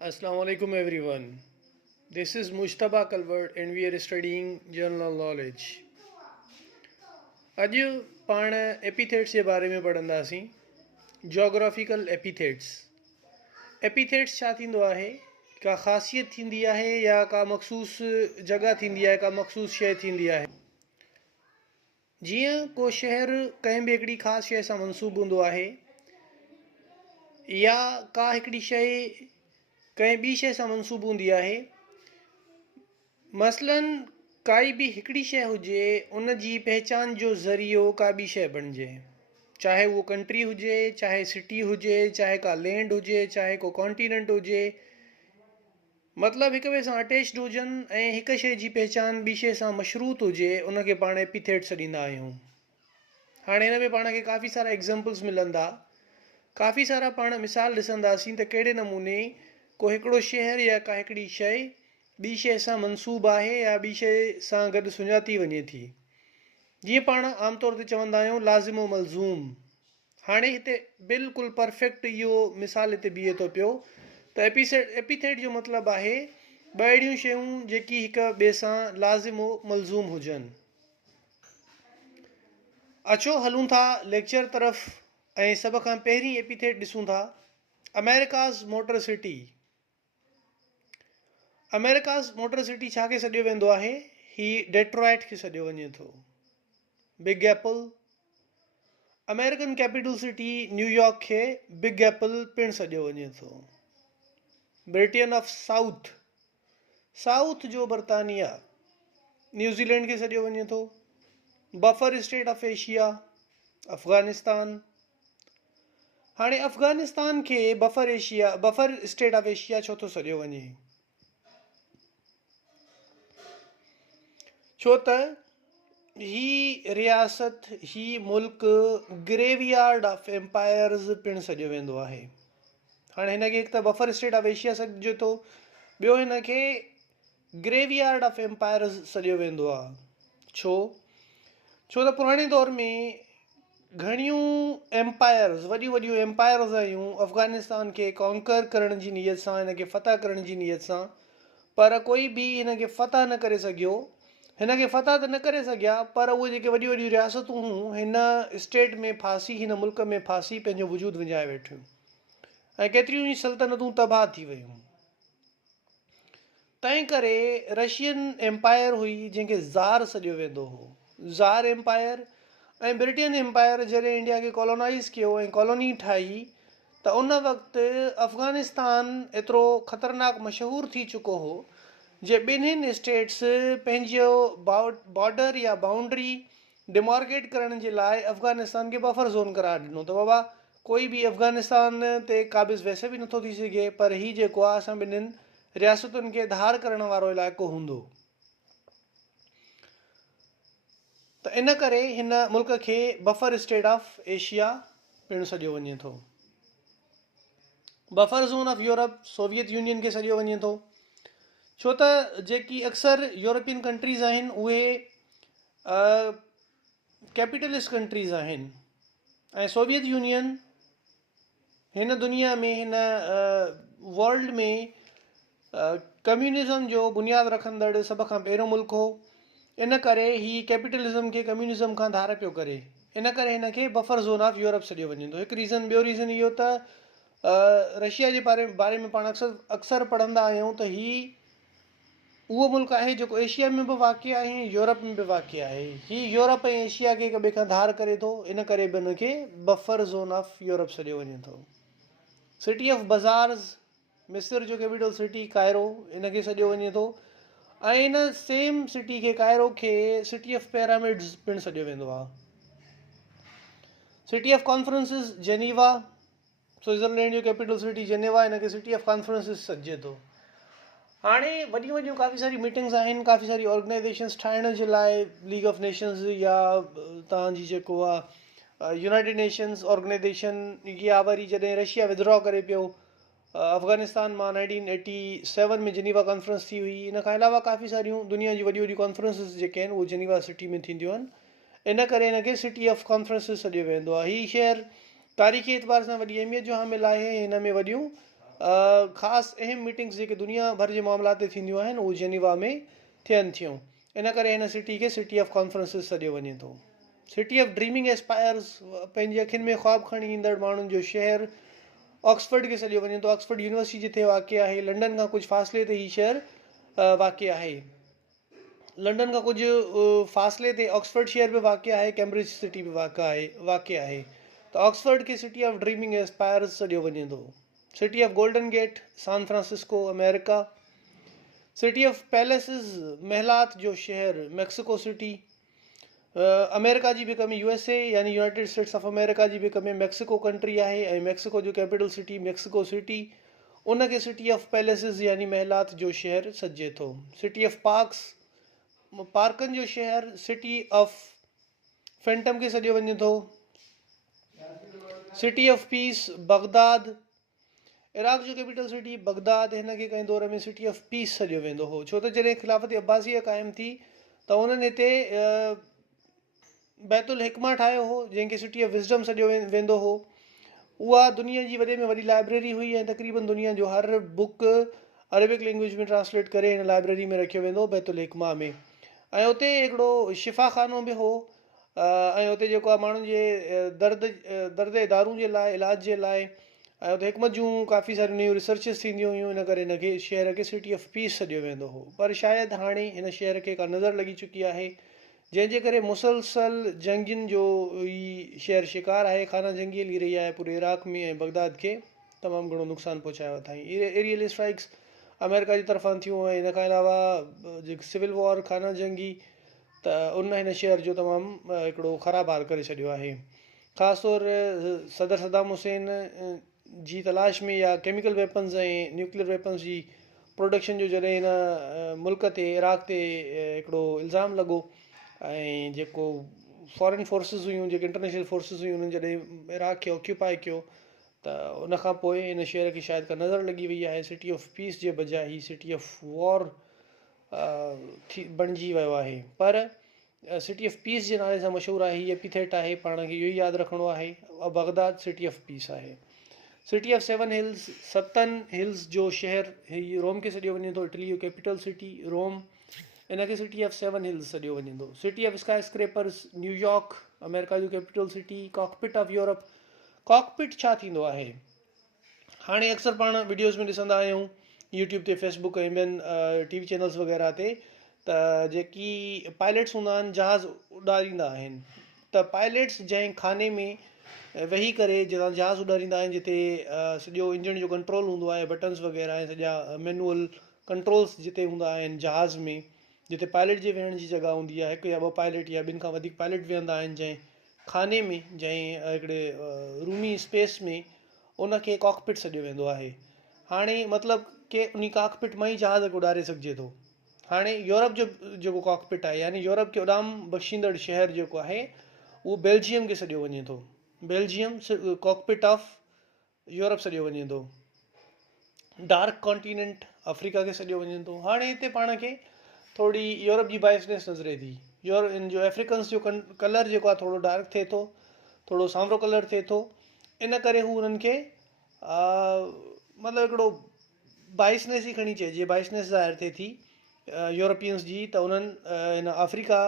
Assalamu alaikum everyone. This is Mujtaba Kalwar and we are studying general knowledge. अॼु पाण एपिथेट्स जे बारे में पढ़ंदासीं. Geographical epithets. एपिथेट्स छा थींदो आहे? का ख़ासियत थींदी आहे या का मख़सूस जॻह थींदी आहे, का मख़सूस शइ थींदी आहे. जीअं को शहर कंहिं बि हिकिड़ी ख़ासि शइ सां मनसूब हूंदो आहे या का हिकिड़ी शइ कंहिं ॿी शइ सां मनसूब हूंदी आहे. मसलन काई बि हिकिड़ी शइ हुजे, उन जी पहचान जो ज़रियो का ॿी शइ बणिजे, चाहे उहो कंट्री हुजे, चाहे सिटी हुजे, चाहे का लैंड हुजे, चाहे को कॉन्टिनेंट हुजे. मतिलबु हिक ॿिए सां अटैच्ड हुजनि ऐं हिक शइ जी पहचान ॿी शइ सां मशरूत हुजे, उनखे पाण एपिथेट्स ॾींदा आहियूं. हाणे हिन में पाण खे काफ़ी सारा एग्ज़ाम्पल्स मिलंदा, काफ़ी सारा पाण मिसाल ॾिसंदासीं त कहिड़े नमूने को हिकिड़ो शहर या का हिकिड़ी शइ ॿी शइ सां मनसूब आहे या ॿी शइ सां गॾु सुञाती वञे थी. जीअं पाण आमतौर ते चवंदा आहियूं लाज़िम मलज़ूम. हाणे हिते बिल्कुलु परफेक्ट इहो मिसाल हिते बीहे थो पियो त एपिथेट जो मतिलबु आहे ॿ अहिड़ियूं शयूं जेकी हिक ॿिए सां लाज़िम मलज़ूम हुजनि. अचो हलूं था लेक्चर तरफ़ ऐं सभ खां पहिरीं एपिथेट ॾिसूं था. America's motor city. America's motor city छा खे सॾियो वेंदो आहे? ही डेट्रॉइट खे सॾियो वञे थो. Big Apple. American capital city New York खे बिग एप्पल पिणु सॾियो वञे थो. Britain of south. साउथ जो बर्तानिया न्यूज़ीलैंड खे सॾियो वञे थो. Buffer state of Asia Afghanistan. हाणे अफ़गानिस्तान खे बफर स्टेट ऑफ एशिया छो थो सॾियो वञे? छो त ही रियासत, ही मुल्क ग्रेवयार्ड ऑफ एम्पायर्स पिणु सॾियो वेंदो आहे. हाणे हिनखे हिकु त बफर स्टेट ऑफ एशिया सॾिजे थो, ॿियो हिनखे ग्रेवयार्ड ऑफ एम्पायर्स सॾियो वेंदो आहे. छो त पुराणे दौर में घणियूं एम्पायर्स, वॾियूं वॾियूं एम्पायर्स आहियूं अफ़गानिस्तान खे कॉन्कर करण जी नीयत सां, हिनखे फ़तह करण जी नीयत सां, पर कोई बि हिनखे फ़तह न करे सघियो. हिनखे फ़तह त न करे सघिया, पर उहे जेके वॾियूं वॾियूं रियासतूं हुयूं हिन स्टेट में फासी, हिन मुल्क में फासी पंहिंजो वजूद विञाए वेठियूं ऐं केतिरियूं ई सल्तनतूं तबाह थी वियूं. तंहिं करे रशियन एम्पायर हुई जंहिंखे ज़ार सॾियो वेंदो हो, ज़ार एम्पायर. ऐं ब्रिटेन एम्पायर जॾहिं इंडिया खे कॉलोनाइज़ कयो ऐं कॉलोनी ठाही त उन वक़्तु अफ़गानिस्तान एतिरो ख़तरनाक मशहूरु थी चुको हो जे ॿिन्हिनि स्टेट्स पंहिंजो बॉर्डर या बाउंड्री डिमार्केट करण जे लाइ अफ़गानिस्तान खे बफर ज़ोन करार ॾिनो त बाबा कोई बि अफ़गानिस्तान ते क़ाबिज़ वैसे बि नथो थी सघे, पर ही जेको आहे असां ॿिन्हिनि रियासतुनि खे धार करण वारो इलाइक़ो हूंदो. त इन करे हिन मुल्क खे बफर स्टेट ऑफ एशिया पिणु सॾियो वञे थो. Buffer zone of Europe Soviet union खे सॾियो वञे थो. छो त जेकी अक्सर यूरोपियन कंट्रीज़ आहिनि उहे कैपिटलिस्ट कंट्रीज़ आहिनि ऐं सोवियत यूनियन हिन दुनिया में, हिन वर्ल्ड में कम्यूनिज़म जो बुनियादु रखंदड़ सभ खां पहिरियों मुल्क हो. इन करे ही कैपिटलिज़म खे कम्यूनिज़म खां धार पियो करे. इन करे हिन खे बफर ज़ोन ऑफ यूरोप सॾियो वञे थो. हिकु रीज़न. ॿियो रीज़न इहो त रशिया जे बारे में पाण अक्सर पढ़ंदा आहियूं त ही उहो मुल्क आहे जेको एशिया में बि वाक़िअ आहे, यूरोप में बि वाक़िअ आहे. ही यूरोप ऐं एशिया खे हिक ॿिए खां धार करे थो, इन करे बि हिनखे बफर ज़ोन ऑफ यूरोप सॾियो वञे थो. सिटी ऑफ बाज़ार्स, मिस्र जो कैपिटल सिटी कायरो, इनखे सॾियो वञे थो. ऐं इन सेम सिटी खे, कायरो खे, सिटी ऑफ पिरामिड्स पिणु सॾियो वेंदो आहे. City of conferences Geneva, Switzerland जो कैपिटल सिटी जेनेवा, हिनखे सिटी ऑफ कॉन्फ्रेंसिस सॾिजे थो. हाणे वॾियूं वॾियूं काफ़ी सारी मीटिंग्स आहिनि, काफ़ी सारी ऑर्गनाइज़ेशन्स ठाहिण जे लाइ, लीग ऑफ नेशंस या तव्हांजी जेको आहे यूनाइटेड नेशंस ऑर्गनाइज़ेशन या वरी जॾहिं रशिया विदड्रॉ करे पियो अफ़गानिस्तान मां 1987 में जेनीवा कॉन्फ्रेंस थी हुई. इन खां अलावा काफ़ी सारियूं दुनिया जी वॾियूं वॾियूं कॉन्फ्रेंसिस जेके आहिनि उहे जेनीवा सिटी में थींदियूं आहिनि. इन करे हिनखे सिटी ऑफ कॉन्फ्रेंसिस सॾियो वेंदो आहे. हीउ शहर तारीख़ी एतबार सां वॾी अहमियत जो हामिल आहे. हिन में वॾियूं ख़ासि अहम मीटिंग्स जेके दुनिया भर जे मामला ते थींदियूं आहिनि उहे जेनीवा में थियनि थियूं। इन करे हिन सिटी खे सिटी ऑफ कॉन्फ्रेंसिस सॾियो वञे थो। सिटी ऑफ ड्रीमिंग एस्पायर्स, पंहिंजे अखियुनि में ख़्वाब खणी ईंदड़ माण्हुनि जो शहर ऑक्सफर्ड खे सॾियो वञे थो। ऑक्सफर्ड यूनिवर्सिटी जिथे वाक़िअ आहे। लंडन खां कुझु फ़ासिले ते हीउ शहर वाक़िअ आहे। लंडन खां कुझु फ़ासिले ते ऑक्सफर्ड शहर बि वाक़िअ आहे, कैम्ब्रिज सिटी बि वाक़िअ आहे। त ऑक्सफर्ड खे सिटी ऑफ ड्रीमिंग एस्पायर्स सॾियो वञे थो। City of golden gate, San Francisco, America. City of palaces, महलात जो शहर, मैक्सिको सिटी। अमेरिका जी भिक में USA यानी यूनाइटेड स्टेट्स ऑफ अमेरिका जी भिक में मैक्सिको कंट्री आहे ऐं मैक्सिको जो कैपिटल सिटी मैक्सिको सिटी, उनखे सिटी ऑफ पैलेसिस यानी महलात जो शहर सॾिजे थो। सिटी ऑफ पार्क्स, पार्कनि जो शहर, सिटी ऑफ फैंटम खे सॾियो वञे थो। City of peace, Baghdad, Iraq जो कैपिटल सिटी बगदाद, हिन खे कंहिं दौर में सिटी ऑफ पीस सॾियो वेंदो हो। छो त जॾहिं ख़िलाफ़त अब्बासिया क़ाइमु थी त उन्हनि हिते बैतुल हिकमा ठाहियो हो, जंहिंखे सिटी ऑफ विज़डम सॾियो वेंदो हो। उहा दुनिया जी वॾे में वॾी लाइब्रेरी हुई ऐं तक़रीबन दुनिया जो हर बुक अरेबिक लैंग्वेज में ट्रांसलेट करे हिन लाइब्रेरी में रखियो वेंदो बैतुल हिकमा में। ऐं उते हिकिड़ो शिफ़ाखानो बि हो ऐं उते जेको आहे माण्हुनि जे दर्द दारू जे लाइ, इलाज जे लाइ, ऐं उते हिकमत जूं काफ़ी सारियूं नयूं रिसर्चिस थींदियूं हुयूं। इन करे हिनखे शहर खे सिटी ऑफ पीस सॾियो वेंदो हो। पर शायदि हाणे हिन शहर खे का नज़र लॻी चुकी आहे, जंहिंजे करे मुसलसल जंगियुनि जो ई शहर शिकार आहे। खाना जंगी हली रही आहे पूरे इराक में ऐं बगदाद खे तमामु घणो नुक़सानु पहुचायो अथई। एरियल स्ट्राइक्स अमेरिका जी तरफ़ां थियूं ऐं हिन खां अलावा जेके सिविल वॉर, खाना जंगी, त उन हिन शहर जो तमामु हिकिड़ो ख़राबु हाल करे छॾियो आहे। ख़ासि तौर सदर सदाम हुसैन जी तलाश में या केमिकल वेपन्स ऐं न्यूक्लियर वेपन्स जी प्रोडक्शन जो जॾहिं हिन मुल्क ते, इराक ते हिकिड़ो इल्ज़ाम लॻो ऐं जेको फॉरेन फोर्सिस हुयूं, जेके इंटरनेशनल फोर्सिस हुयूं, उन्हनि जॾहिं इराक खे ऑक्यूपाए कयो त उन खां पोइ हिन शहर खे शायदि का नज़र लॻी वई आहे। सिटी ऑफ पीस जे बजाए ही सिटी ऑफ वॉर बणिजी वियो आहे। पर सिटी ऑफ पीस जे नाले सां मशहूरु आहे, हीअ एपिथेट आहे, पाण खे इहो ई यादि रखिणो आहे। बगदाद सिटी ऑफ पीस आहे। सिटी ऑफ 7 हिल्स, 7 हिल्स जो शहर, हीउ रोम खे सॾियो वञे थो। इटली जो कैपिटल सिटी रोम, इनखे सिटी ऑफ 7 हिल्स सॾियो वञे थो। City of skyscrapers, New York, America जो capital city. Cockpit of Europe, cockpit छा थींदो आहे? हाणे अक्सर पाण वीडियोज़ में ॾिसंदा आहियूं यूट्यूब ते, फेसबुक ऐं ॿियनि TV चैनल्स वग़ैरह ते, त जेकी पायलट्स हूंदा आहिनि, जहाज़ उॾारींदा आहिनि, त पायलट्स जंहिं खाने में वेही करे जितां जहाज़ उॾारींदा आहिनि, जिते सॼो इंजन जो कंट्रोल हूंदो आहे, बटन्स वग़ैरह ऐं सॼा मैनुअल कंट्रोल्स जिते हूंदा आहिनि जहाज़ में, जिते पायलट जे वेहण जी जॻह हूंदी आहे, हिकु या ॿ पायलट या ॿिनि खां वधीक पायलट वेहंदा आहिनि जंहिं खाने में, जंहिं हिकिड़े रूमी स्पेस में, उनखे कॉकपिट सॾियो वेंदो आहे। हाणे मतिलबु कि उन कॉकपिट मां ई जहाज़ खे उॾारे सघिजे थो। हाणे यूरोप जो जेको कॉकपिट आहे, यानी यूरोप खे उॾाम बख़्शींदड़ शहर जेको आहे, उहो बेल्जियम खे सॾियो वञे थो। बेल्जियम कॉकपिट ऑफ यूरोप सॾियो वञे थो। डार्क कॉन्टिनेंट अफ्रीका खे सॾियो वञे थो। हाणे हिते पाण खे थोरी यूरोप जी बाइसनेस नज़रे थी। इन जो अफ्रीकन्स जो कलर जेको आहे थोरो डार्क थिए थो, थोरो सांवरो कलर थिए थो। इन करे हू उन्हनि खे मतिलबु हिकिड़ो बाइसनेस ई खणी चइजे, बाइसनेस ज़ाहिर थिए थी यूरोपियंस जी, त उन्हनि हिन अफ्रीका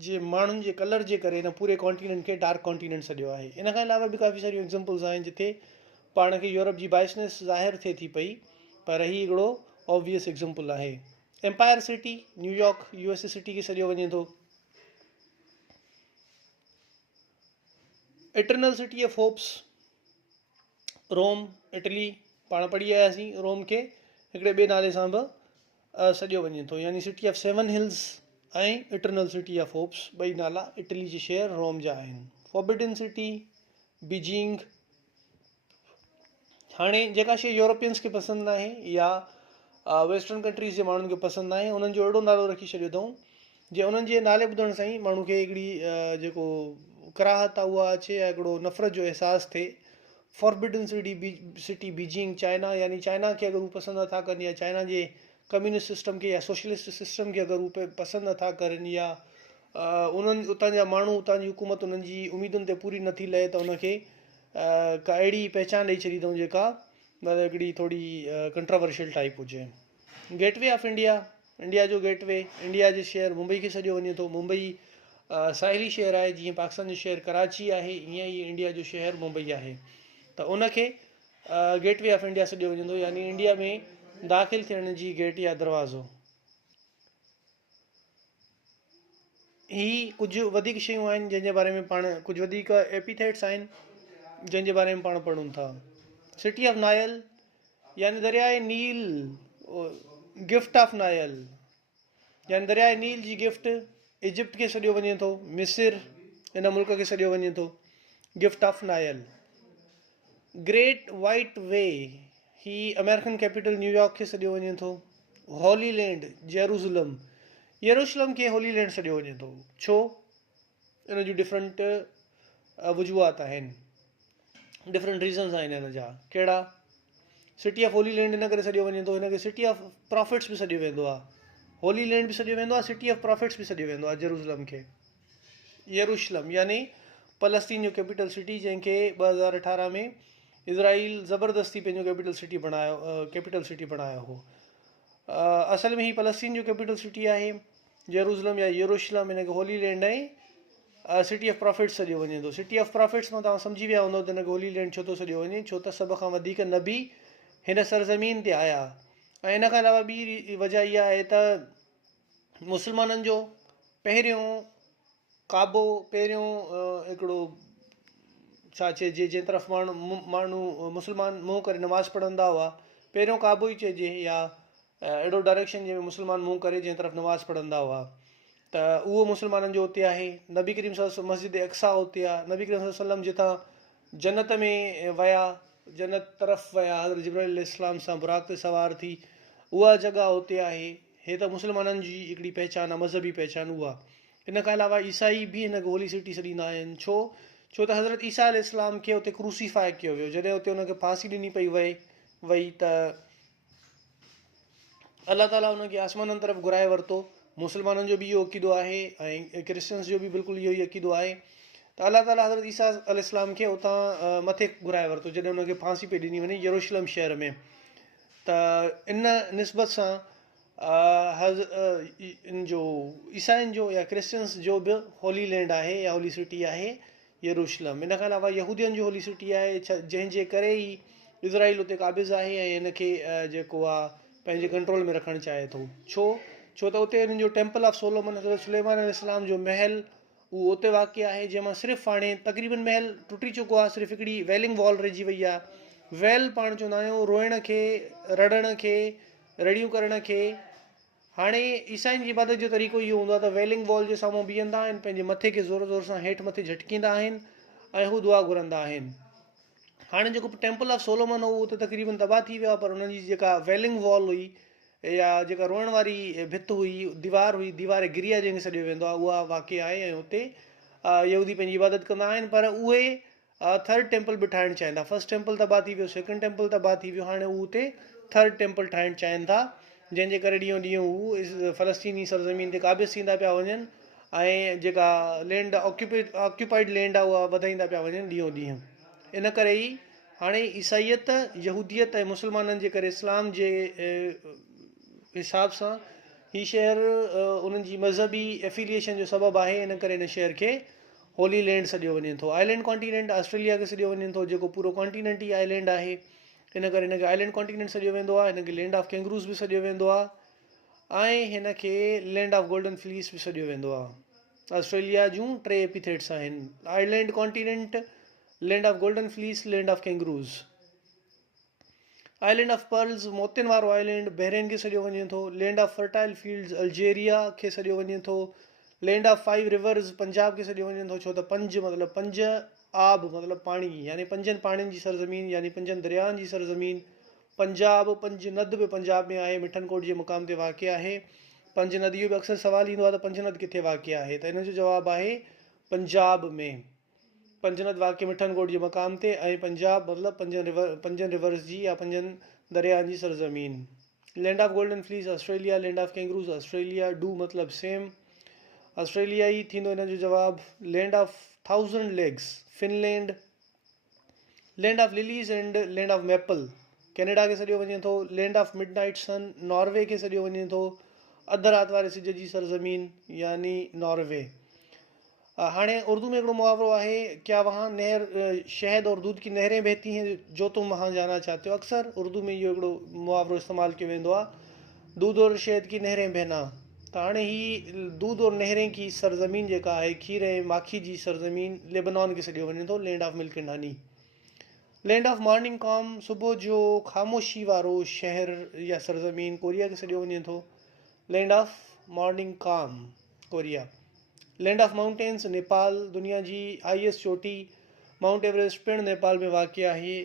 जे माण्हुनि जे कलर जे करे हिन पूरे कॉन्टिनेंट खे डार्क कॉन्टिनेंट सॾियो आहे। इन खां अलावा बि काफ़ी सारियूं एग्ज़ाम्पल्स आहिनि जिते पाण खे यूरोप जी बाइसनेस ज़ाहिर थिए थी पई, पर हीउ हिकिड़ो ऑब्वियस एग्ज़ाम्पल आहे। Empire city, New York USA city खे सॾियो वञे थो। Eternal city of hopes, Rome, Italy, पाण पढ़ी आयासीं। रोम खे हिकिड़े ॿिए नाले सां बि सॾियो वञे थो, यानी सिटी ऑफ 7 हिल्स ऐं इटरनल सिटी ऑफ होप्स, ॿई नाला इटली जे शहर रोम जा आहिनि। Forbidden city, Beijing. हाणे जेका शइ यूरोपियंस खे पसंदि न आहे या वेस्टर्न कंट्रीज़ जे माण्हुनि खे पसंदि न आहे, उन्हनि जो अहिड़ो नालो रखी छॾियो अथऊं जे उन्हनि जे नाले ॿुधण सां ई माण्हू खे हिकिड़ी जेको कराहत आहे उहा अचे या हिकिड़ो नफ़रत जो अहसासु थिए। फॉरबिडन सिटी बीजिंग, चाइना, यानी चाइना खे अगरि हू पसंदि नथा कनि या चाइना जे कम्युनिस्ट सिस्टम खे या सोशलिस्ट सिस्टम खे अगरि हू पसंदि नथा करनि या उन्हनि उतां जा माण्हू, उतां जी हुकूमत उन्हनि जी उमीदुनि ते पूरी नथी लहे, त उनखे का अहिड़ी पहचान ॾेई छॾी अथऊं जेका मतिलबु हिकिड़ी थोरी कंट्रोवर्शियल टाइप हुजे। गेटवे ऑफ इंडिया, इंडिया जो गेटवे, इंडिया जे शहर मुंबई खे सॾियो वञे थो। मुंबई साहिली शहर आहे, जीअं पाकिस्तान जो शहर कराची आहे, ईअं ई इंडिया जो शहर मुंबई आहे। त उनखे गेटवे ऑफ इंडिया सॾियो वञे थो, यानी इंडिया में दाख़िल थियण जी गेट या दरवाज़ो। ही कुझु वधीक शयूं आहिनि जंहिंजे बारे में पाण, कुझु वधीक एपिथेट्स आहिनि जंहिंजे बारे में पाण पढ़ूं था। सिटी ऑफ नायल, यानी दरियाए नील, गिफ्ट ऑफ नायल, यानी दरियाए नील जी गिफ्ट इजिप्ट खे सॾियो वञे थो, मिस्र इन मुल्क खे सॾियो वञे थो, gift of Nile. Great white way, ही अमेरिकन कैपिटल न्यूयॉर्क खे सॾियो वञे थो। हॉली लैंड जेरूज़लम, यरूशलम खे होली लैंड सॾियो वञे थो। छो? इन जूं डिफरेंट वजूहात आहिनि, डिफरेंट रीज़न्स आहिनि हिन जा। कहिड़ा? City of Holi land in करे सॾियो वञे थो, हिनखे सिटी ऑफ प्रॉफिट्स बि सॾियो वेंदो आहे। होली लैंड बि सॾियो वेंदो आहे, सिटी ऑफ प्रॉफिट्स बि सॾियो वेंदो आहे जेरूज़लम खे। यरूशलम यानी फ़लस्तीन जो कैपिटल सिटी, जंहिंखे 2018 में इज़राइल ज़बरदस्ती पंहिंजो कैपिटल सिटी बणायो हो। असल में ही फ़लस्तीन जो कैपिटल सिटी आहे जेरूज़लम या यरूशलम। हिनखे होली लैंड ऐं सिटी ऑफ प्रॉफिट्स सॾियो वञे थो। सिटी ऑफ प्रॉफिट्स मां तव्हां सम्झी विया हूंदव त हिनखे होली लैंड छो थो सॾियो वञे, छो त सभ खां वधीक नबी हिन सरज़मीन ते आया। ऐं इन खां अलावा ॿी वजह इहा आहे त मुस्लमाननि जो पहिरियों काबो, पहिरियों हिकिड़ो छा चइजे, जंहिं तरफ़ माण्हू मुस्लमान मुंहुं करे नमाज़ पढ़ंदा हुआ, पहिरियों काबो ई चइजे, या अहिड़ो डायरेक्शन जंहिंमें मुस्लमान मुंहुं करे जंहिं तरफ़ नमाज़ पढ़ंदा हुआ, त उहो मुस्लमाननि जो उते आहे। नबी करीम मस्जिद अक्सा उते आहे। नबी करीम वसल्लम जितां जन्नत में विया, जन्नत तरफ़ विया हज़रत जिब्राइल अलैहिस्सलाम सां बुराक ते सवार थी, उहा जॻह उते आहे। हे त मुस्लमाननि जी हिकिड़ी पहचान आहे, मज़हबी पहचान उहा। इन खां अलावा ईसाई बि हिनखे होली सिटी सॾींदा आहिनि। छो? छो त हज़रत ईसा अलैहिस्सलाम खे उते क्रूसीफाई कयो वियो। जॾहिं उते हुनखे फांसी ॾिनी पई वई त अलाह ताला हुनखे आसमाननि तरफ़ घुराए वरितो। मुस्लमाननि जो बि इहो अक़ीदो आहे ऐं क्रिश्चन्स जो बि बिल्कुलु इहो ई अक़ीदो आहे त अलाह ताला हज़रत ईसा अलैहिस्सलाम खे उतां मथे घुराए वरितो जॾहिं हुनखे फांसी पई ॾिनी वञे यरूशलम शहर में। त इन निस्बत सां इन जो ईसाइनि जो या क्रिश्चन्स जो बि होली लैंड आहे या होली सिटी आहे यरूशलम। इन खां अलावा यहूदियन जो होली सिटी आहे, जंहिंजे करे ई इज़राइल उते क़ाबिज़ आहे ऐं हिनखे जेको आहे पंहिंजे कंट्रोल में रखणु चाहे थो। छो? छो त उते हिननि जो टेंपल ऑफ सोलोमन, हज़रत सुलेमान अलैहिस्सलाम जो महल, उहो उते वाक़िअ आहे, जंहिंमां सिर्फ़ु हाणे तक़रीबन महल टुटी चुको आहे, सिर्फ़ु हिकिड़ी वेलिंग वॉल रहिजी वई आहे। वेल पाण चवंदा आहियूं रोइण खे, रड़ण खे, रड़ियूं करण खे। हाणे ईसाइनि जी इबादत जो तरीक़ो इहो हूंदो आहे त वेलिंग वॉल जे साम्हूं बीहंदा आहिनि, पंहिंजे मथे खे ज़ोर ज़ोर सां हेठि मथे झटकींदा आहिनि ऐं हू दुआ घुरंदा आहिनि। हाणे जेको टेंपल ऑफ सोलोमन हो उहो त तक़रीबन तबाह थी वियो आहे, पर हुनजी जेका वेलिंग वॉल हुई या जेका रोइण वारी भित हुई, दीवार हुई, दीवार गिरिया जंहिंखे सॾियो वेंदो आहे, उहा वाक़िअ आहे ऐं हुते यहूदी पंहिंजी इबादत कंदा आहिनि। पर उहे थर्ड टेंपल बि ठाहिणु चाहिनि था। फर्स्ट टेंपल तबाह थी वियो, सेकेंड टेंपल तबाह थी वियो, हाणे हू उते थर्ड टेंपल ठाहिणु चाहिनि था, जंहिंजे करे ॾींहों ॾींहुं हू फ़लस्तीनी सरज़मीन ते क़ाबिज़ थींदा पिया वञनि ऐं जेका लैंड ऑक्यूपाइड लैंड आहे उहा वधाईंदा पिया वञनि ॾींहों ॾींहुं। इन करे ई हाणे ईसाईयत, यहूदियत ऐं मुस्लमाननि जे करे इस्लाम जे हिसाब सां ही शहर उन्हनि जी मज़हबी एफिलिएशन जो सबबु आहे। इन करे हिन शहर खे होली लैंड सॾियो वञे थो। आइलैंड कॉन्टिनेंट ऑस्ट्रेलिया खे सॾियो वञे थो, जेको पूरो कॉन्टिनेंट ई आइलैंड आहे। इन करे हिनखे आइलैंड कॉन्टिनेंट सॾियो वेंदो आहे। हिनखे लैंड ऑफ कैंगरूज़ बि सॾियो वेंदो आहे ऐं हिनखे लैंड ऑफ गोल्डन फ्लीस बि सॾियो वेंदो आहे। ऑस्ट्रेलिया जूं 3 एपिथेट्स आहिनि: island continent, land of golden fleece, land of kangaroos. Island of pearls, मोतियुनि वारो आइलैंड, बहरेन खे सॾियो वञे थो। Land of fertile fields, Algeria खे सॾियो वञे थो। लैंड ऑफ 5 रिवर्स, पंजाब खे सॾियो वञे थो। छो त मतिलबु 5 आब मतिलबु पाणी, यानी 5 पाणियुनि जी सरज़मीन, यानी 5 दरियाहनि जी सरज़मीन। पंजाब, 5 नद बि पंजाब में आहे, मिठनकोट जे मुक़ाम ते वाक़िअ आहे। 5 नद, इहो बि अक्सर सुवालु ईंदो आहे त 5 नद किथे वाक़िअ आहे, त हिन जो जवाबु आहे पंजाब में। 5 नद वाक़िअ मिठनकोट जे मक़ाम ते ऐं पंजाब मतिलबु 5 रिवर्स जी या 5 दरियाहनि जी सरज़मीन। Land of golden fleece Australia, land of kangaroos Australia. डू मतिलबु सेम, ऑस्ट्रेलिया ई थींदो हिन जो जवाबु। Land of 1000 lakes, Finland. Land of lilies and land of maple, Canada खे सॾियो वञे थो land of midnight sun, Norway खे सॾियो वञे थो अधु राति वारे सिज जी सरज़मीन यानी नॉर्वे। हाणे उर्दू में हिकिड़ो मुहावरो आहे, क्या वहाँ नहर शहद और दूध की नहरें बहती हैं जो तुम वहाँ जाना चाहते हो। अक्सर उर्दू में इहो हिकिड़ो मुहावरो इस्तेमालु कयो वेंदो आहे, दूध और शहद की नहरें बहना। त हाणे ही दूध और नहरें की सरज़मीन जेका आहे, खीर ऐं माखी जी सरज़मीन, लेबनान खे सॾियो वञे थो land of milk and honey. Land of morning com, सुबुह जो ख़ामोशी वारो शहर या सरज़मीन, कोरिया खे सॾियो वञे थो land of morning com, Korea. Land of mountains, Nepal, दुनिया जी हाईएस्ट चोटी माउंट एवरेस्ट पिणु नेपाल में वाक़ आहे।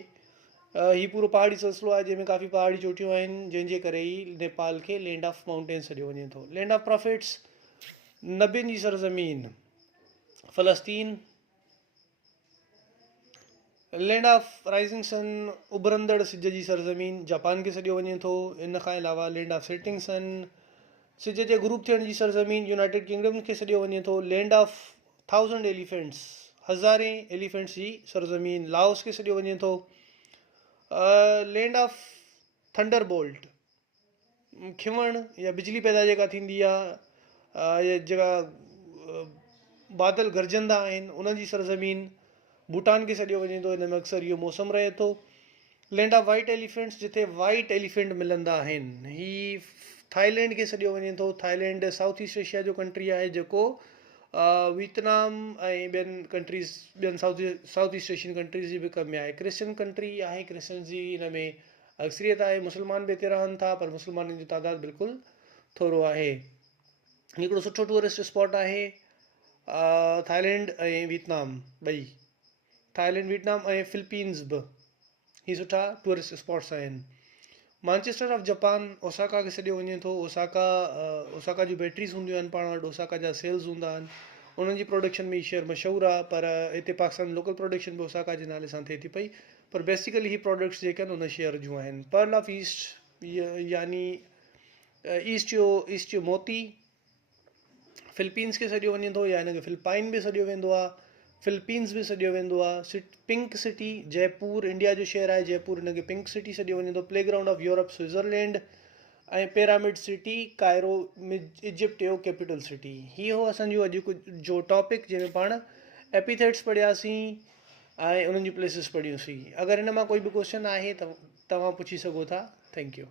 ही पूरो पहाड़ी सिलसिलो आहे जंहिंमें काफ़ी पहाड़ी चोटियूं आहिनि, जंहिंजे करे ई नेपाल खे लैंड ऑफ माउंटेन्स सॾियो वञे थो। लैंड ऑफ प्रॉफिट्स, नबियुनि जी सरज़मीन, फ़लस्तीन। लैंड ऑफ राइज़िंग सन, उभरंदड़ सिज जी सरज़मीन, जापान खे सॾियो वञे थो। इन खां अलावा लैंड ऑफ सेटिंग सन, सिज जे गुरूप थियण जी सरज़मीन, यूनाइटेड किंगडम खे सॾियो वञे थो। लैंड ऑफ 1000 एलिफेंट्स, हज़ारें एलिफेंट्स जी सरज़मीन, लाओस खे सॾियो वञे थो। लैंड ऑफ थंडर बोल्ट, खिवण या बिजली पैदा जेका थींदी आहे, या जेका बादल गरजंदा आहिनि, उन्हनि जी सरज़मीन, भूटान खे सॾियो वञे थो। हिन में अक्सर इहो मौसमु रहे थो। लैंड ऑफ वाइट एलिफेंट्स, जिते वाइट एलिफेंट मिलंदा आहिनि, ही थाईलैंड खे सॾियो वञे थो। थाईलैंड साउथ ईस्ट एशिया जो कंट्री आहे जेको वियतनाम ऐं ॿियनि कंट्रीज़, ॿियनि साउथ ईस्ट एशियन कंट्रीज़ जी बि कम में आहे। क्रिश्चियन कंट्री आहे, क्रिश्चियन जी हिन में अक्सरियत आहे, मुस्लमान बि हिते रहनि था, पर मुस्लमाननि जो तादादु बिल्कुलु थोरो आहे। हिकिड़ो सुठो टूरिस्ट स्पॉट आहे थाईलैंड ऐं वियतनाम ॿई, थाईलैंड वियतनाम ऐं फिलीपींस बि, ही सुठा टूरिस्ट स्पॉट्स आहिनि। मानचेस्टर ऑफ जापान, ओसाका खे सॾियो वञे थो। ओसाका जी बैटरीज़ हूंदियूं आहिनि पाण वटि, ओसाका जा सेल्स हूंदा आहिनि, उन्हनि जी प्रोडक्शन में शहर मशहूरु आहे, पर हिते पाकिस्तान लोकल प्रोडक्शन बि ओसाका जे नाले सां थिए थी पई, पर बेसिकली ही प्रोडक्ट्स जेके आहिनि उन शहर जूं आहिनि। पर्ल ऑफ ईस्ट यानी ईस्ट जो मोती, फिलीपींस खे सॾियो वञे थो, या हिनखे फिलिपाइन बि सॾियो वेंदो आहे, फिलीपींस बि सॾियो वेंदो आहे। पिंक सिटी, जयपुर इंडिया जो शहर आहे, जयपुर हिनखे पिंक सिटी सॾियो वञे थो। प्लेग्राउंड ऑफ यूरोप, स्विट्ज़रलैंड, ऐं पिरामिड सिटी, कायरो, इजिप्ट जो कैपिटल सिटी। ही हो असांजो अॼु जो टॉपिक, जंहिंमें पाण एपिथेट्स पढ़ियासीं ऐं उन्हनि जी प्लेसिस पढ़ियूंसीं। अगरि हिन मां कोई बि क्वेश्चन आहे त तव्हां पुछी सघो था। Thank you.